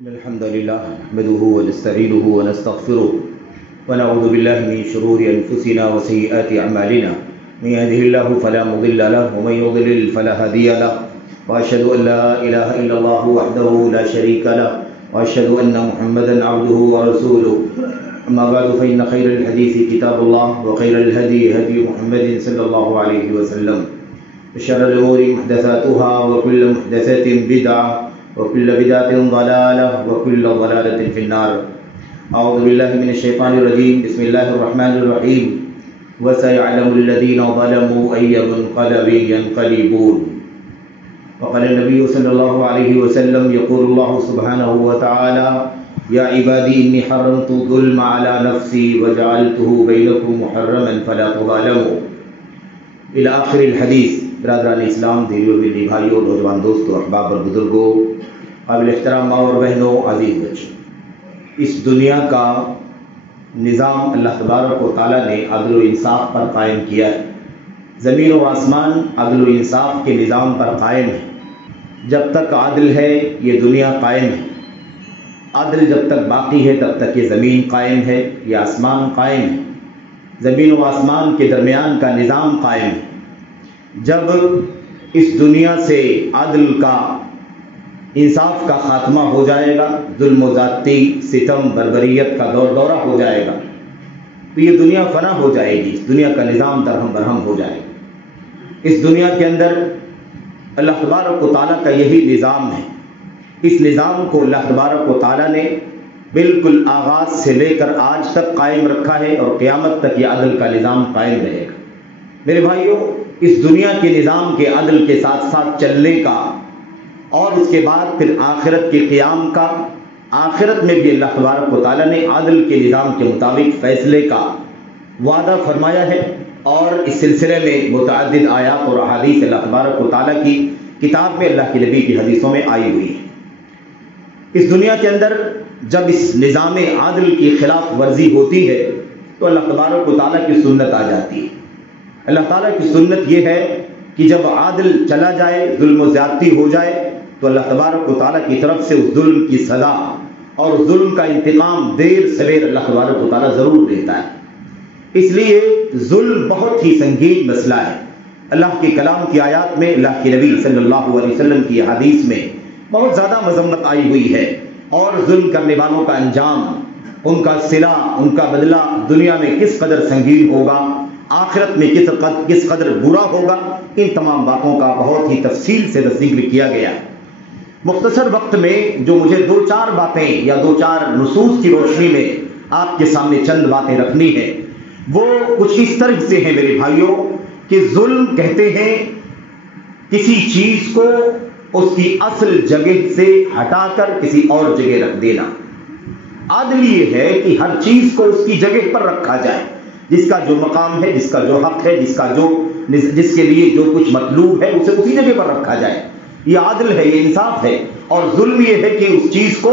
إن الحمد لله نحمده ونستعينه ونستغفره ونعوذ بالله من شرور أنفسنا وسيئات أعمالنا من يهده الله فلا مضل له ومن يضلل فلا هادي له وأشهد أن لا إله إلا الله وحده لا شريك له وأشهد أن محمدا عبده ورسوله أما بعد فإن خير الحديث كتاب الله وخير الهدي هدي محمد صلى الله عليه وسلم وشر الأمور محدثاتها وكل محدثة بدعة وكل بدعة ضلالة وكل ضلالة في النار. أعوذ بالله من الشيطان الرجيم. بسم الله الرحمن الرحيم. وسيعلم الذين ظلموا أي منقلب ينقلبون. وقال النبي صلى الله عليه وسلم يقول الله سبحانه وتعالى يا عبادي إني حرمت الظلم على نفسي وجعلته بينكم محرما فلا تظالموا إلى آخر الحديث. برادران اسلام، دیویوں بلی بھائیوں، نوجوان دوستوں، احباب اور بزرگوں، قابل احترام ماں اور بہنوں، عزیز بچوں، اس دنیا کا نظام اللہ تبارک و تعالیٰ نے عدل و انصاف پر قائم کیا ہے. زمین و آسمان عدل و انصاف کے نظام پر قائم ہے. جب تک عدل ہے یہ دنیا قائم ہے. عدل جب تک باقی ہے تب تک یہ زمین قائم ہے، یہ آسمان قائم ہے. زمین و آسمان کے درمیان کا نظام قائم ہے. جب اس دنیا سے عدل کا، انصاف کا خاتمہ ہو جائے گا، ظلم و زیادتی، ستم، بربریت کا دورہ ہو جائے گا، تو یہ دنیا فنا ہو جائے گی. اس دنیا کا نظام درہم برہم ہو جائے گا. اس دنیا کے اندر اللہ تبارک و تعالیٰ کا یہی نظام ہے. اس نظام کو اللہ تبارک و تعالیٰ نے بالکل آغاز سے لے کر آج تک قائم رکھا ہے اور قیامت تک یہ عدل کا نظام قائم رہے گا. میرے بھائیوں، اس دنیا کے نظام کے عدل کے ساتھ ساتھ چلنے کا اور اس کے بعد پھر آخرت کے قیام کا، آخرت میں بھی اللہ تبارک و تعالیٰ نے عدل کے نظام کے مطابق فیصلے کا وعدہ فرمایا ہے. اور اس سلسلے میں متعدد آیات اور احادیث اللہ تبارک و تعالیٰ کی کتاب میں، اللہ کے نبی کی حدیثوں میں آئی ہوئی ہے. اس دنیا کے اندر جب اس نظام عدل کی خلاف ورزی ہوتی ہے تو اللہ تبارک و تعالیٰ کی سنت آ جاتی ہے. اللہ تعالیٰ کی سنت یہ ہے کہ جب عادل چلا جائے، ظلم و زیادتی ہو جائے، تو اللہ تبارک و تعالیٰ کی طرف سے اس ظلم کی سزا اور ظلم کا انتقام دیر سویر اللہ تبارک و تعالیٰ ضرور دیتا ہے. اس لیے ظلم بہت ہی سنگین مسئلہ ہے. اللہ کے کلام کی آیات میں، اللہ کے نبی صلی اللہ علیہ وسلم کی حدیث میں بہت زیادہ مذمت آئی ہوئی ہے. اور ظلم کرنے والوں کا انجام، ان کا صلہ، ان کا بدلہ دنیا میں کس قدر سنگین ہوگا، آخرت میں کس قدر برا ہوگا، ان تمام باتوں کا بہت ہی تفصیل سے ذکر کیا گیا. مختصر وقت میں جو مجھے دو چار باتیں یا دو چار نصوص کی روشنی میں آپ کے سامنے چند باتیں رکھنی ہیں، وہ کچھ اس طرح سے ہیں میرے بھائیوں کہ ظلم کہتے ہیں کسی چیز کو اس کی اصل جگہ سے ہٹا کر کسی اور جگہ رکھ دینا. عدل یہ ہے کہ ہر چیز کو اس کی جگہ پر رکھا جائے، جس کا جو مقام ہے، جس کا جو حق ہے، جس کے لیے جو کچھ مطلوب ہے، اسے اسی جگہ پر رکھا جائے. یہ عدل ہے، یہ انصاف ہے. اور ظلم یہ ہے کہ اس چیز کو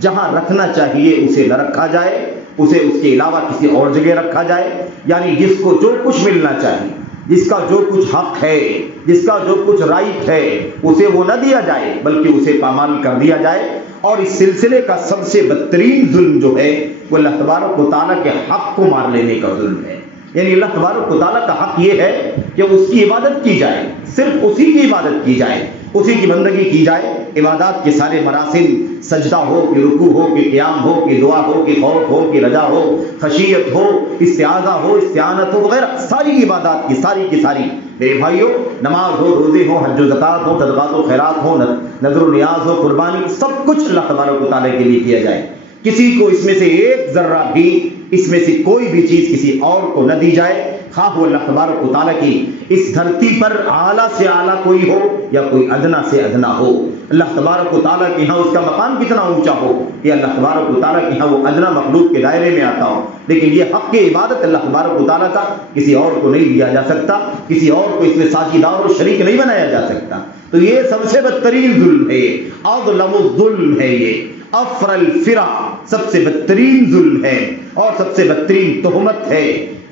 جہاں رکھنا چاہیے اسے نہ رکھا جائے، اسے اس کے علاوہ کسی اور جگہ رکھا جائے. یعنی جس کو جو کچھ ملنا چاہیے، جس کا جو کچھ حق ہے، جس کا جو کچھ رائٹ ہے، اسے وہ نہ دیا جائے بلکہ اسے پامال کر دیا جائے. اور اس سلسلے کا سب سے بدترین ظلم جو ہے وہ اللہ تبارک و تعالیٰ کے حق کو مار لینے کا ظلم ہے. یعنی اللہ تبارک و تعالیٰ کا حق یہ ہے کہ اس کی عبادت کی جائے، صرف اسی کی عبادت کی جائے، اسی کی بندگی کی جائے. عبادات کے سارے مراسم، سجدہ ہو کہ رکوع ہو کہ قیام ہو کہ دعا ہو کہ خوف ہو کہ رجا ہو، خشیت ہو، استعاذہ ہو، استعانت ہو، وغیرہ ساری عبادات کی ساری میرے بھائیوں، نماز ہو، روزے ہو، حج و زکات ہو، صدقات و خیرات ہو، نذر و نیاز ہو، قربانی، سب کچھ اللہ تبارک و تعالیٰ کے لیے کیا جائے. کسی کو اس میں سے ایک ذرہ بھی، اس میں سے کوئی بھی چیز کسی اور کو نہ دی جائے، خواہ وہ اللہ تبارک و تعالیٰ کی اس دھرتی پر اعلیٰ سے اعلیٰ کوئی ہو یا کوئی ادنا سے ادنا ہو. اللہ تبارک و تعالیٰ کے یہاں اس کا مقام کتنا اونچا ہو، یہ اللہ تبارک و تعالیٰ کے یہاں وہ ادنا مخلوق کے دائرے میں آتا ہو. لیکن یہ حق کی عبادت اللہ تبارک و تعالیٰ کا کسی اور کو نہیں دیا جا سکتا، کسی اور کو اس میں ساجیدار اور شریک نہیں بنایا جا سکتا. تو یہ سب سے بدترین ظلم ہے، اظلم الظلم ہے، یہ افر الفرا سب سے بدترین ظلم ہے اور سب سے بدترین تہمت ہے.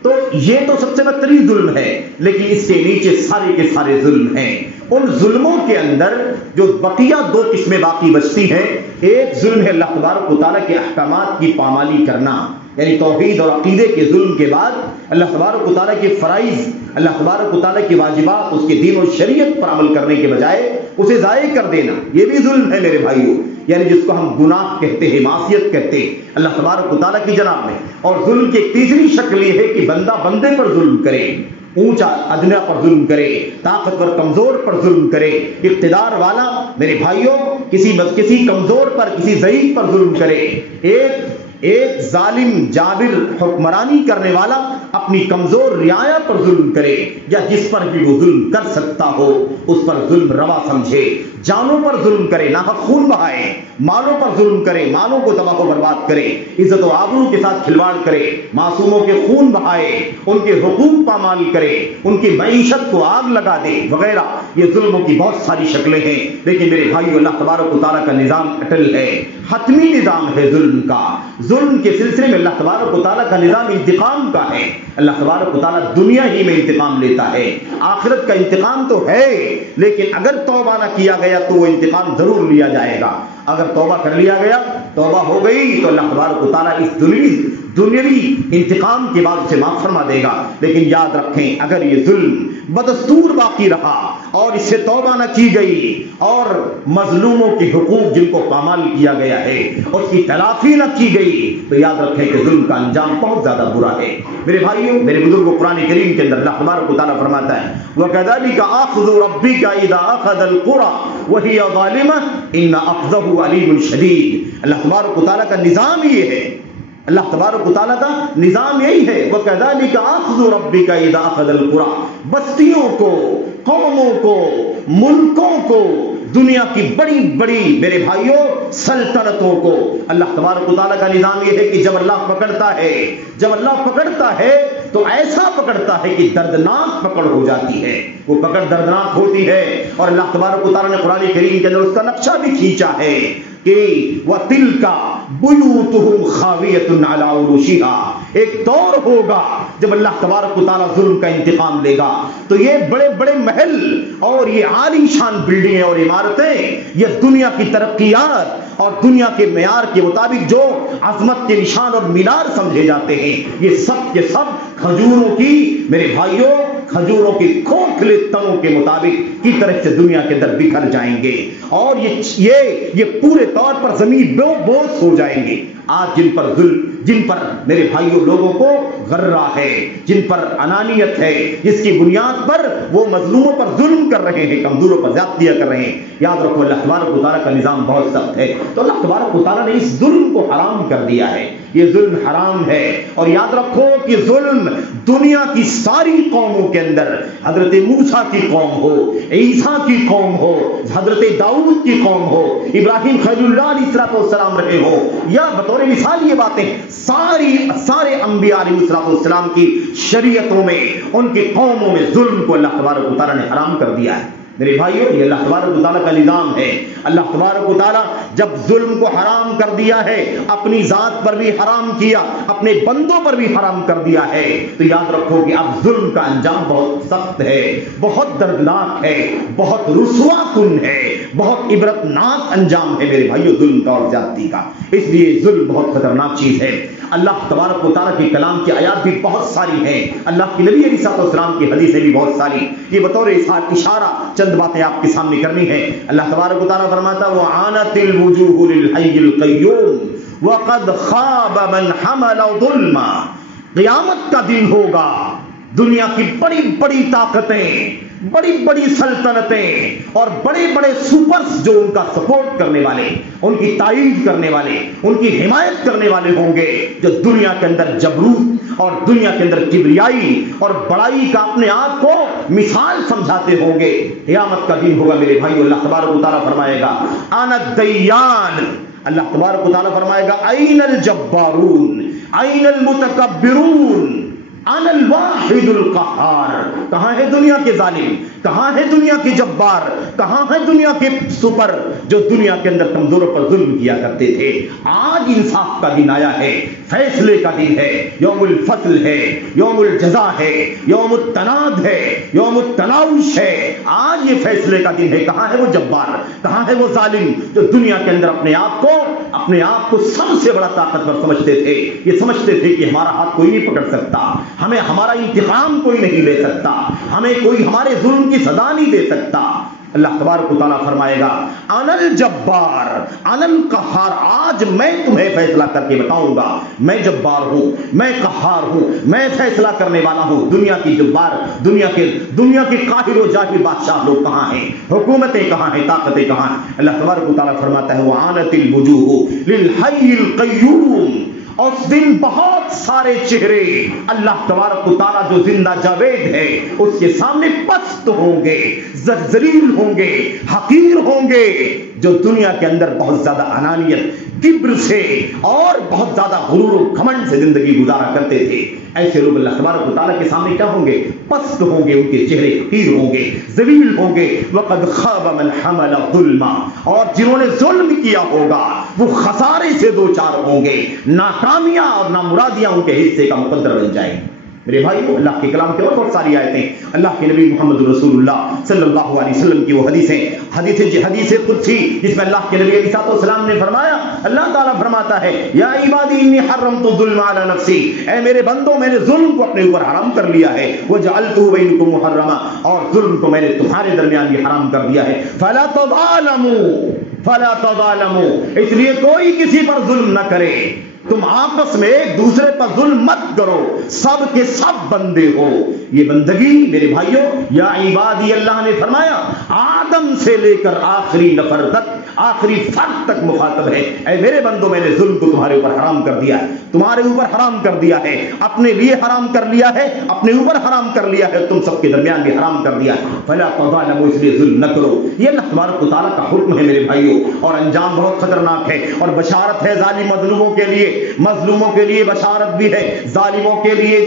تو یہ تو سب سے بدترین ظلم ہے، لیکن اس کے نیچے سارے کے سارے ظلم ہیں. ان ظلموں کے اندر جو بقیہ دو قسمیں باقی بچتی ہیں، ایک ظلم ہے اللہ تبارک و تعالیٰ کے احکامات کی پامالی کرنا، یعنی توحید اور عقیدے کے ظلم کے بعد اللہ تبارک و تعالیٰ کے فرائض، اللہ تبارک و تعالیٰ کے واجبات، اس کے دین و شریعت پر عمل کرنے کے بجائے اسے ضائع کر دینا، یہ بھی ظلم ہے میرے بھائیوں، یعنی جس کو ہم گناہ کہتے ہیں، معصیت کہتے ہیں اللہ تبارک و تعالیٰ کی جناب میں۔ اور ظلم کی ایک تیسری شکل یہ ہے کہ بندہ بندے پر ظلم کرے، اونچا ادنا پر ظلم کرے، طاقتور کمزور پر ظلم کرے، اقتدار والا میرے بھائیوں کسی کمزور پر، کسی ضعیف پر ظلم کرے۔ ایک ظالم جابر حکمرانی کرنے والا اپنی کمزور رعایا پر ظلم کرے، یا جس پر بھی وہ ظلم کر سکتا ہو اس پر ظلم روا سمجھے، جانوں پر ظلم کرے، ناحق خون بہائے، مالوں پر ظلم کرے، مالوں کو تباہ و برباد کرے، عزت و آبرو کے ساتھ کھلواڑ کرے، معصوموں کے خون بہائے، ان کے حقوق پامال کرے، ان کی معیشت کو آگ لگا دے وغیرہ۔ یہ ظلموں کی بہت ساری شکلیں ہیں، لیکن میرے بھائیو اللہ تبارک و تعالیٰ کا نظام اٹل ہے، حتمی نظام ہے ظلم کا۔ ظلم کے سلسلے میں اللہ تبارک و تعالیٰ کا نظام انتقام کا ہے۔ اللہ تبارک و تعالیٰ دنیا ہی میں انتقام لیتا ہے، آخرت کا انتقام تو ہے، لیکن اگر توبہ نہ کیا گیا تو وہ انتقام ضرور لیا جائے گا۔ اگر توبہ کر لیا گیا، توبہ ہو گئی، تو اللہ تبارک و تعالیٰ اس دنیاوی انتقام کے بعد اسے معاف فرما دے گا۔ لیکن یاد رکھیں اگر یہ ظلم بدستور باقی رہا اور اس سے توبہ نہ کی گئی اور مظلوموں کے حقوق جن کو پامال کیا گیا ہے اور اس کی تلافی نہ کی گئی، تو یاد رکھیں کہ ظلم کا انجام بہت زیادہ برا ہے۔ میرے بھائیوں، میرے بزرگوں، قرآن کریم کے اندر اللہ تبارک و تعالیٰ فرماتا ہے وَكَذَلِكَ أَخْذُ رَبِّكَ إِذَا أَخَذَ الْقُرَى وَهِيَ ظَالِمَةٌ إِنَّ أَخْذَهُ عَلِيمٌ شَدِيدٌ۔ اللہ تبارک و تعالیٰ کا نظام یہ ہے، اللہ تبارک و تعالیٰ کا نظام یہی ہے وَكَذَلِكَ أَخْذُ رَبِّكَ إِذَا أَخَذَ الْقُرَى، بستیوں کو، قوموں کو، ملکوں کو، دنیا کی بڑی بڑی میرے بھائیوں سلطنتوں کو، اللہ تبارک و تعالیٰ کا نظام یہ ہے کہ جب اللہ پکڑتا ہے تو ایسا پکڑتا ہے کہ دردناک پکڑ ہو جاتی ہے، وہ پکڑ دردناک ہوتی ہے۔ اور اللہ تبارک و تعالیٰ نے قرآن کریم کے اندر اس کا نقشہ بھی کھینچا ہے کہ وَتِلْكَ بُيُوتُهُمْ خَاوِيَةٌ عَلَىٰ عُرُوشِهَا، ایک دور ہوگا جب اللہ تبارک و تعالیٰ ظلم کا انتقام لے گا تو یہ بڑے بڑے محل اور یہ عالی شان بلڈنگیں اور عمارتیں، یہ دنیا کی ترقیات اور دنیا کے معیار کے مطابق جو عظمت کے نشان اور مینار سمجھے جاتے ہیں، یہ سب کے سب کھجوروں کی میرے بھائیوں کھجوروں کے کھوکھلے تنوں کے مطابق کی طرف سے دنیا کے اندر بکھر جائیں گے، اور یہ پورے طور پر زمین بوس ہو جائیں گے۔ آج جن پر میرے بھائیوں لوگوں کو غرہ ہے، جن پر انانیت ہے، جس کی بنیاد پر وہ مظلوموں پر ظلم کر رہے ہیں، کمزوروں پر زیادتیاں کر رہے ہیں، یاد رکھو اللہ تبارک و تعالیٰ کا نظام بہت سخت ہے۔ تو اللہ تبارک و تعالیٰ نے اس ظلم کو حرام کر دیا ہے، یہ ظلم حرام ہے۔ اور یاد رکھو کہ ظلم دنیا کی ساری قوموں کے اندر، حضرت موسیٰ کی قوم ہو، عیسیٰ کی قوم ہو، حضرت داؤد کی قوم ہو، ابراہیم خلیل اللہ علیہ السلام رہے ہو، یا بطور مثال یہ باتیں سارے انبیاء علیہ السلام کی شریعتوں میں، ان کی قوموں میں ظلم کو اللہ تبارک و تعالیٰ نے حرام کر دیا ہے۔ میرے بھائیوں یہ اللہ تبارک و تعالیٰ کا نظام ہے۔ اللہ تبارک و تعالیٰ جب ظلم کو حرام کر دیا ہے، اپنی ذات پر بھی حرام کیا، اپنے بندوں پر بھی حرام کر دیا ہے، تو یاد رکھو کہ اب ظلم کا انجام بہت سخت ہے، بہت دردناک ہے، بہت رسوا کن ہے، بہت عبرتناک انجام ہے میرے بھائیوں ظلم کا اور زیادتی کا۔ اس لیے ظلم بہت خطرناک چیز ہے۔ اللہ تبارک و تعالیٰ کے کلام کی آیات بھی بہت ساری ہیں، اللہ کے نبی علیہ السلام کی حدیثیں بھی بہت ساری۔ یہ بطور اشارہ چند باتیں آپ کے سامنے کرنی ہے۔ اللہ تبارک و تعالیٰ فرماتا ہے وَعَانَتِ الْوُجُوهُ لِلْحَيِّ الْقَيُّومِ وَقَدْ خَابَ مَنْ حَمَلَ ظُلْمًا۔ قیامت کا دن ہوگا، دنیا کی بڑی بڑی طاقتیں، بڑی بڑی سلطنتیں اور بڑے بڑے سپرز جو ان کا سپورٹ کرنے والے، ان کی تائید کرنے والے، ان کی حمایت کرنے والے ہوں گے، جو دنیا کے اندر جبروت اور دنیا کے اندر کبریائی اور بڑائی کا اپنے آپ کو مثال سمجھاتے ہوں گے، قیامت کا دن ہوگا میرے بھائی۔ اللہ تبارک و تعالیٰ فرمائے گا انا الدیان، اللہ تبارک و تعالیٰ فرمائے گا این الجبارون این المتکبرون انا الواحد القہار۔ کہاں ہے دنیا کے ظالم، کہاں ہے دنیا کے جبار؟ کہاں ہے دنیا کے سپر جو دنیا کے اندر کمزوروں پر ظلم کیا کرتے تھے؟ آج انصاف کا دن آیا ہے، فیصلے کا دن ہے، یوم الفصل ہے، یوم الجزا ہے، یوم التناد ہے، یوم التناوش ہے۔ آج یہ فیصلے کا دن ہے۔ کہاں ہے وہ جبار؟ کہاں ہے وہ ظالم جو دنیا کے اندر اپنے آپ کو سب سے بڑا طاقتور سمجھتے تھے؟ یہ سمجھتے تھے کہ ہمارا ہاتھ کوئی نہیں پکڑ سکتا، ہمیں ہمارا انتقام کوئی نہیں لے سکتا، ہمیں کوئی ہمارے ظلم کی سزا نہیں دے سکتا۔ اللہ تبارک و تعالیٰ فرمائے گا انا الجبار انا القہار، آج میں تمہیں فیصلہ کر کے بتاؤں گا، میں جبار ہوں، میں قہار ہوں، میں فیصلہ کرنے والا ہوں۔ دنیا کی جبار، دنیا کے قاہر و جاہر بادشاہ لوگ کہاں ہیں؟ حکومتیں کہاں ہیں؟ طاقتیں کہاں ہیں؟ اللہ تبارک و تعالیٰ فرماتا ہے وَعَانَتِ الْوُجُوهُ لِلْحَيِّ الْقَيُّومِ، اور اس دن بہت سارے چہرے اللہ تبارک و تعالیٰ جو زندہ جاوید ہے اس کے سامنے پست ہوں گے، ذلیل ہوں گے، حقیر ہوں گے، جو دنیا کے اندر بہت زیادہ انانیت، کبر سے اور بہت زیادہ غرور و گھمنڈ سے زندگی گزارا کرتے تھے۔ ایسے لوگ اللہ تبارک و تعالیٰ کے سامنے کیا ہوں گے؟ پست ہوں گے، ان کے چہرے حقیر ہوں گے، ذلیل ہوں گے۔ وَقَدْ خَابَ مَنْ حَمَلَ ظُلْمًا، اور جنہوں نے ظلم کیا ہوگا وہ خسارے سے دوچار ہوں گے، ناکامیاں اور نامرادیاں ان کے حصے کا مقدر بن جائیں گے۔ میرے بھائیو، اللہ کے کلام کے اور بہت ساری آیتیں، اللہ کے نبی محمد رسول اللہ صلی اللہ علیہ وسلم کی وہ حدیث قدسی جس میں اللہ کے نبی علیہ السلام نے فرمایا، اللہ تعالیٰ فرماتا ہے یا عبادی انی حرمت الظلم علی نفسی، اے میرے بندوں میں نے ظلم کو اپنے اوپر حرام کر لیا ہے، وجعلتہ بینکم محرما، اور ظلم کو میں نے تمہارے درمیان بھی حرام کر دیا ہے، فلا تظالموا، اس لیے کوئی کسی پر ظلم نہ کرے، تم آپس میں ایک دوسرے پر ظلم مت کرو، سب کے سب بندے ہو۔ یہ بندگی میرے بھائیوں، یا عبادی، اللہ نے فرمایا آدم سے لے کر آخری نفر تک، آخری فرد تک مخاطب ہے، اے میرے بندوں میں نے ظلم کو تمہارے اوپر حرام کر دیا ہے، تمہارے اوپر حرام کر دیا ہے، اپنے لیے حرام کر لیا ہے، اپنے اوپر حرام کر لیا ہے، تم سب کے درمیان بھی حرام کر دیا ہے، فلا تظالموا، اس لیے ظلم نہ کرو۔ یہ اللہ تبارک و تعالیٰ کا حکم ہے میرے بھائیوں، اور انجام بہت خطرناک ہے، اور بشارت ہے ظالم مظلوموں کے لیے، مظلوموں کے لیے بشارت بھی ہے، ظالموں کے لیے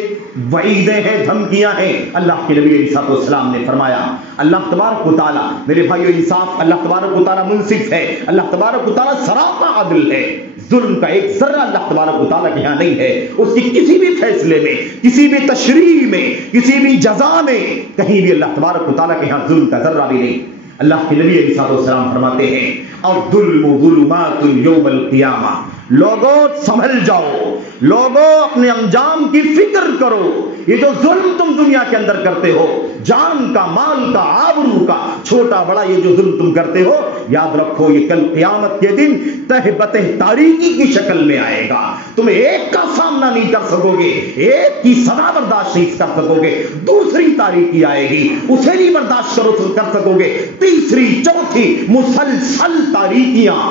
وعیدیں ہیں، دھمکیاں ہیں۔ اللہ کے نبی علیہ السلام نے فرمایا، اللہ تبارک و تعالیٰ میرے بھائیو انصاف، اللہ تبارک و تعالیٰ منصف ہے، اللہ تبارک و تعالیٰ سراپا عدل ہے، ظلم کا ایک ذرہ اللہ تبارک و تعالیٰ کے یہاں نہیں ہے، اس کی کسی بھی فیصلے میں، کسی بھی تشریع میں، کسی بھی جزا میں، کہیں بھی اللہ تبارک و تعالیٰ کے یہاں ظلم کا ذرہ بھی نہیں۔ اللہ کے نبی علیہ السلام فرماتے ہیں الظلم ظلمات یوم القیامہ، لوگوں سنبھل جاؤ، لوگوں اپنے انجام کی فکر کرو، یہ جو ظلم تم دنیا کے اندر کرتے ہو، جان کا، مال کا، آبرو کا، چھوٹا بڑا یہ جو ظلم تم کرتے ہو، یاد رکھو یہ کل قیامت کے دن تہ بتہ تاریکی کی شکل میں آئے گا، تم ایک کا سامنا نہیں کر سکو گے، ایک کی سزا برداشت نہیں کر سکو گے، دوسری تاریکی آئے گی اسے نہیں برداشت کر سکو گے، تیسری چوتھی مسلسل تاریکیاں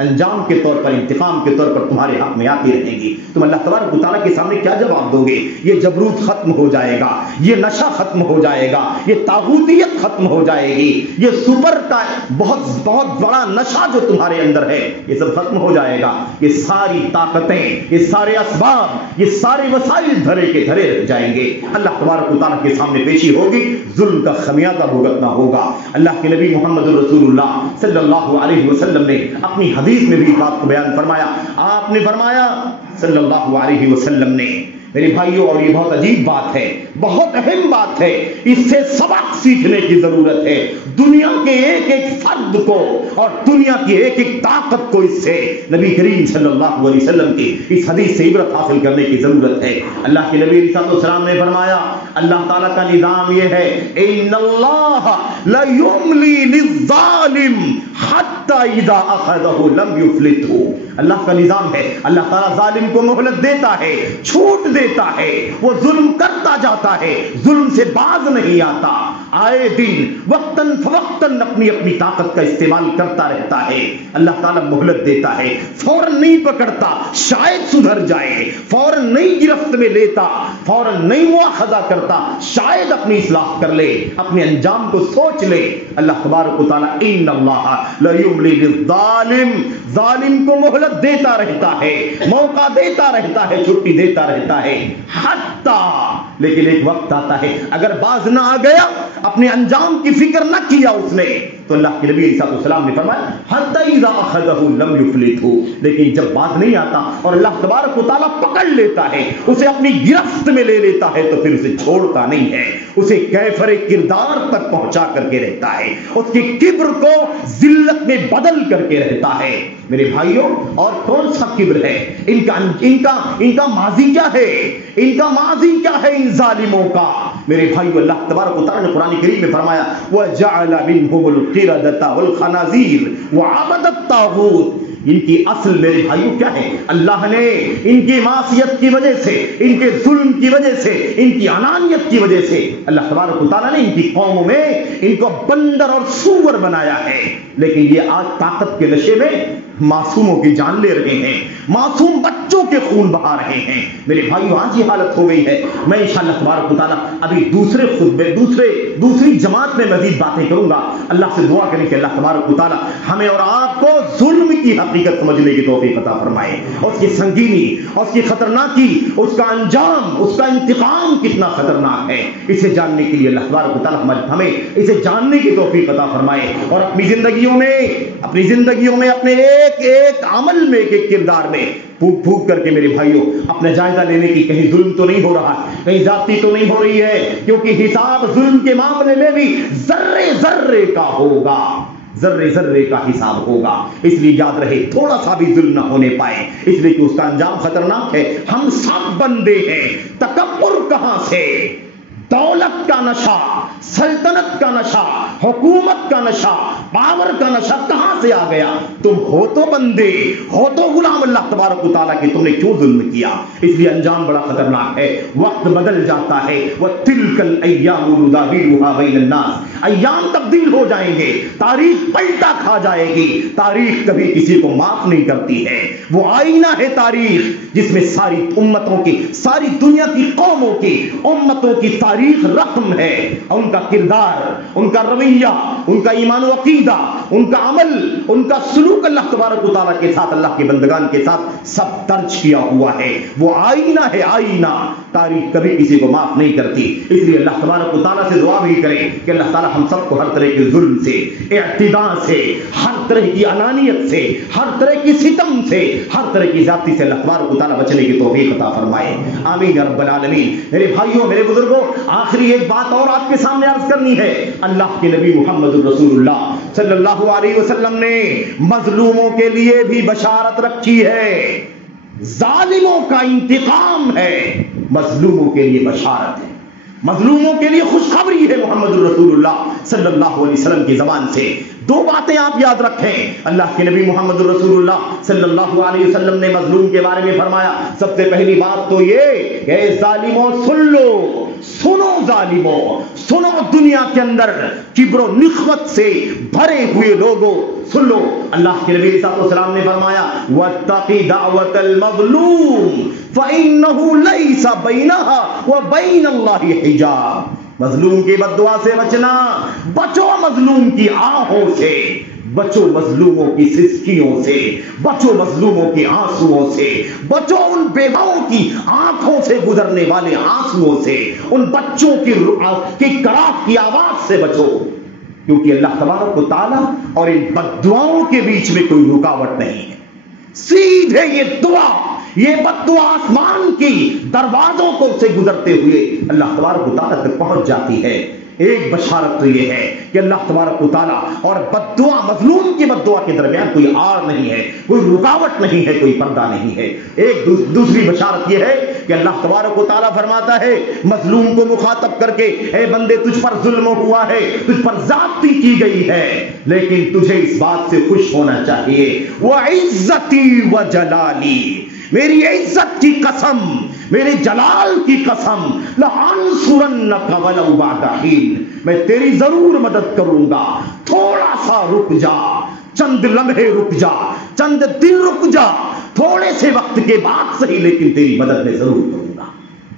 انجام کے طور پر، انتقام کے طور پر تمہارے حق میں آتی رہیں گی۔ تم اللہ تبارک و تعالیٰ کے سامنے کیا جواب دو گے؟ یہ جبروت ختم ہو جائے گا، یہ نشہ ختم ہو جائے گا، یہ طاغوتیت ختم ہو جائے گی، یہ سپر کا بہت بڑا نشہ جو تمہارے اندر ہے یہ سب ختم ہو جائے گا، یہ ساری طاقتیں، یہ سارے اسباب، یہ سارے وسائل دھرے کے دھرے رہ جائیں گے، اللہ تبارک و تعالیٰ کے سامنے پیشی ہوگی، ظلم کا خمیازہ بھگتنا ہوگا۔ اللہ کے نبی محمد رسول اللہ صلی اللہ علیہ وسلم نے اپنی حدیث میں بھی بات کو بیان فرمایا، آپ نے فرمایا صلی اللہ علیہ وسلم نے، میرے بھائیوں، اور یہ بہت عجیب بات ہے، بہت اہم بات ہے، اس سے سبق سیکھنے کی ضرورت ہے، دنیا کے ایک ایک فرد کو اور دنیا کی ایک ایک طاقت کو اس سے نبی کریم صلی اللہ علیہ وسلم کی اس حدیث سے عبرت حاصل کرنے کی ضرورت ہے۔ اللہ کے نبی علیہ السلام نے فرمایا، اللہ تعالیٰ کا نظام یہ ہے ان اللہ لا یملی للظالم حتی اذا اخذہ لم یفلتہ، اللہ کا نظام ہے، اللہ تعالیٰ ظالم کو مہلت دیتا ہے، چھوٹ دیتا ہے، وہ ظلم کرتا جاتا ہے، ظلم سے باز نہیں آتا، آئے دن وقتاً فوقتاً اپنی طاقت کا استعمال کرتا رہتا ہے، اللہ تعالیٰ مہلت دیتا ہے، فوراً نہیں پکڑتا، شاید سدھر جائے، فوراً نہیں گرفت میں لیتا، فوراً نہیں مواخذہ کرتا، شاید اپنی اصلاح کر لے، اپنے انجام کو سوچ لے۔ اللہ تبارک و تعالیٰ ان اللہ لا یملی للظالم، ظالم کو مہلت دیتا رہتا ہے، موقع دیتا رہتا ہے، چھٹی دیتا رہتا ہے، حتی لیکن ایک وقت آتا ہے اگر باز نہ آ گیا، اپنے انجام کی فکر نہ کیا اس نے، تو اللہ کے نبی علیہ السلام نے فرمایا حتی اذا اخذہ لم یفلتہ، لیکن جب باز نہیں آتا اور اللہ تبارک و تعالیٰ پکڑ لیتا ہے، اسے اپنی گرفت میں لے لیتا ہے، تو پھر اسے چھوڑتا نہیں ہے، اسے کیفر کردار تک پہنچا کر کے رہتا ہے، اس کی کبر کو ذلت میں بدل کر کے رہتا ہے۔ میرے بھائیوں، اور کون سا کبر ہے؟ ان کا ماضی کیا ہے؟ ان کا ماضی کیا ہے ان ظالموں کا؟ میرے بھائیو، اللہ تبارک و تعالیٰ نے قرآن کریم میں فرمایا وَجَعَلَ مِنْهُمُ الْقِرَدَةَ وَالْخَنَازِيرَ وَعَبَدَ الطَّاغُوتَ۔ ان کی اصل میرے بھائیو کیا ہے؟ اللہ نے ان کی معصیت کی وجہ سے، ان کے ظلم کی وجہ سے، ان کی انانیت کی وجہ سے، اللہ تبارک و تعالیٰ نے ان کی قوموں میں ان کو بندر اور سور بنایا ہے، لیکن یہ آج طاقت کے نشے میں معصوموں کی جان لے رہے ہیں، معصوم بچوں کے خون بہا رہے ہیں۔ میرے بھائیو، آج یہ حالت ہو گئی ہے۔ میں انشاءاللہ تبارک و تعالیٰ ابھی دوسرے خطبے دوسری جماعت میں مزید باتیں کروں گا۔ اللہ سے دعا کریں کہ اللہ تبارک و تعالیٰ ہمیں اور آپ کو ظلم کی حقیقت سمجھنے کی توفیق عطا فرمائے، اس کی سنگینی، اس کی خطرناکی، اس کا انجام، اس کا انتقام کتنا خطرناک ہے، اسے جاننے کے لیے اللہ تبارک و تعالیٰ ہمیں اسے جاننے کی توفیق عطا فرمائے، اور اپنی زندگیوں میں اپنے ایک عمل میں، ایک کردار میں پھونک پھونک کر کے میرے بھائیوں اپنا جائزہ لینے کی کہیں ظلم تو نہیں ہو رہا، کہیں زیادتی تو نہیں ہو رہی ہے، کیونکہ حساب ظلم کے معاملے میں بھی ذرے ذرے کا ہوگا، ذرے ذرے کا حساب ہوگا۔ اس لیے یاد رہے تھوڑا سا بھی ظلم نہ ہونے پائے، اس لیے کہ اس کا انجام خطرناک ہے۔ ہم سب بندے ہیں، تکبر کہاں سے؟ دولت کا نشہ، سلطنت کا نشہ، حکومت کا نشہ، پاور کا نشہ کہاں سے آ گیا؟ تم ہو تو بندے، ہو تو غلام اللہ تبارک و تعالیٰ کی، تم نے کیوں ظلم کیا؟ اس لیے انجام بڑا خطرناک ہے، وقت بدل جاتا ہے۔ وَتِلْكَ الْأَيَّامُ نُدَاوِلُهَا بَيْنَ النَّاسِ، ایام تبدیل ہو جائیں گے، تاریخ پلٹا کھا جائے گی، تاریخ کبھی کسی کو معاف نہیں کرتی ہے۔ وہ آئینہ ہے تاریخ، جس میں ساری امتوں کی، ساری دنیا کی قوموں کی، امتوں کی تاریخ رقم ہے، ان کا کردار، ان کا رویہ، ان کا ایمان و عقیدہ، ان کا عمل، ان کا سلوک اللہ تبارک و تعالیٰ کے ساتھ، اللہ کے بندگان کے ساتھ سب درج کیا ہوا ہے۔ وہ آئینہ ہے، آئینہ، تاریخ کبھی کسی کو معاف نہیں کرتی۔ اس لیے اللہ تبارک و تعالیٰ سے دعا بھی کریں کہ اللہ تعالیٰ ہم سب کو ہر طرح کے ظلم سے، اعتداء سے، ہر طرح کی انانیت سے، ہر طرح کی ستم سے، ہر طرح کی ذاتی سے اللہ تبارک و تعالیٰ بچنے کی توفیق عطا فرمائے، آمین یا رب العالمین۔ میرے بھائیوں، میرے بزرگوں، آخری ایک بات اور آپ کے سامنے عرض کرنی ہے۔ اللہ کے نبی محمد الرسول اللہ صلی اللہ علیہ وسلم نے مظلوموں کے لیے بھی بشارت رکھی ہے، ظالموں کا انتقام ہے، مظلوموں کے لیے بشارت ہے، مظلوموں کے لیے خوشخبری ہے محمد الرسول اللہ صلی اللہ علیہ وسلم کی زبان سے۔ دو باتیں آپ یاد رکھیں، اللہ کے نبی محمد الرسول اللہ صلی اللہ علیہ وسلم نے مظلوم کے بارے میں فرمایا، سب سے پہلی بات تو یہ کہ اے ظالموں سن لو، سنو ظالموں، سنو دنیا کے اندر کبر و نخوت سے بھرے ہوئے لوگوں، سن لو۔ اللہ کے نبی صلی اللہ علیہ وسلم نے فرمایا وَاتَّقِ دَعْوَةَ الْمَظْلُومِ فَإِنَّهُ لَيْسَ بَيْنَهَا وَبَيْنَ اللَّهِ حِجَابٌ۔ مظلوم کی بد دعا سے بچنا، بچو مظلوم کی آہوں سے، بچو مظلوموں کی سسکیوں سے، بچو مظلوموں کی آنسوؤں سے، بچو ان بیواؤں کی آنکھوں سے گزرنے والے آنسوؤں سے، ان بچوں کی کڑاک کی آواز سے بچو، کیونکہ اللہ تبارک و تعالیٰ اور ان بد دعاؤں کے بیچ میں کوئی رکاوٹ نہیں ہے۔ سیدھے یہ دعا، یہ بد دعا آسمان کی دروازوں کو سے گزرتے ہوئے اللہ تبارک و تعالیٰ تک پہنچ جاتی ہے۔ ایک بشارت تو یہ ہے کہ اللہ تبارک و تعالیٰ اور بد دعا، مظلوم کی بد دعا کے درمیان کوئی آڑ نہیں ہے، کوئی رکاوٹ نہیں ہے، کوئی پردہ نہیں ہے۔ ایک دوسری بشارت یہ ہے کہ اللہ تبارک و تعالیٰ فرماتا ہے مظلوم کو مخاطب کر کے، اے بندے تجھ پر ظلم ہوا ہے، تجھ پر زیادتی کی گئی ہے، لیکن تجھے اس بات سے خوش ہونا چاہیے، وَعِزَّتِي وَجَلَالِي، میری عزت کی قسم، میرے جلال کی قسم، لَأَنصُرَنَّكَ وَلَوْ بَعْدَ حِينٍ، میں تیری ضرور مدد کروں گا، تھوڑا سا رک جا، چند لمحے رک جا، چند دن رک جا، تھوڑے سے وقت کے بعد صحیح لیکن تیری مدد میں ضرور کروں گا۔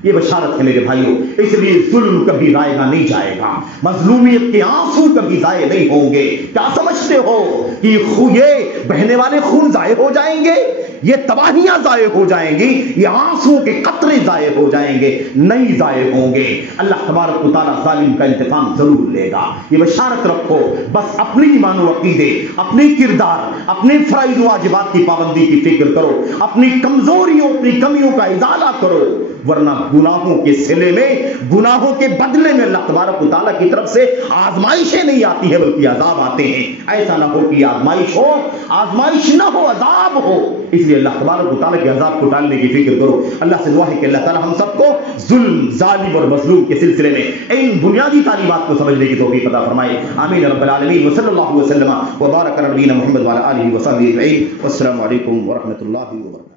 یہ بشارت ہے میرے بھائیوں، اس لیے ظلم کبھی رائے گا نہیں جائے گا، مظلومیت کے آنسو کبھی ضائع نہیں ہوں گے۔ کیا سمجھتے ہو کہ یہ بہنے والے خون ضائع ہو جائیں گے؟ یہ تباہیاں ضائع ہو جائیں گی، یہ آنسو کے قطرے ضائع ہو جائیں گے، نہیں ضائع ہوں گے۔ اللہ تبارک و تعالیٰ ظالم کا انتقام ضرور لے گا۔ یہ بشارت رکھو، بس اپنی ایمان و عقیدے، اپنے کردار، اپنے فرائض و واجبات کی پابندی کی فکر کرو، اپنی کمزوریوں، اپنی کمیوں کا ازالہ کرو، ورنہ گناہوں کے صلے میں، گناہوں کے بدلے میں اللہ تبارک و تعالیٰ کی طرف سے آزمائشیں نہیں آتی ہیں بلکہ عذاب آتے ہیں۔ ایسا نہ ہو کہ آزمائش ہو، آزمائش نہ ہو، عذاب ہو۔ اس لیے اللہ تبارک و تعالیٰ کے عذاب کو ٹالنے کی فکر کرو۔ اللہ سے دعا ہے کہ اللہ تعالیٰ ہم سب کو ظلم، ظالم اور مظلوم کے سلسلے میں ان بنیادی تعلیمات کو سمجھنے کی توفیق عطا فرمائے۔ آمین رب العالمین۔ وصلی اللہ وسلم وبارک علی نبینا محمد وعلی آلہ وصحبہ اجمعین۔ والسلام علیکم ورحمۃ اللہ وبرکاتہ۔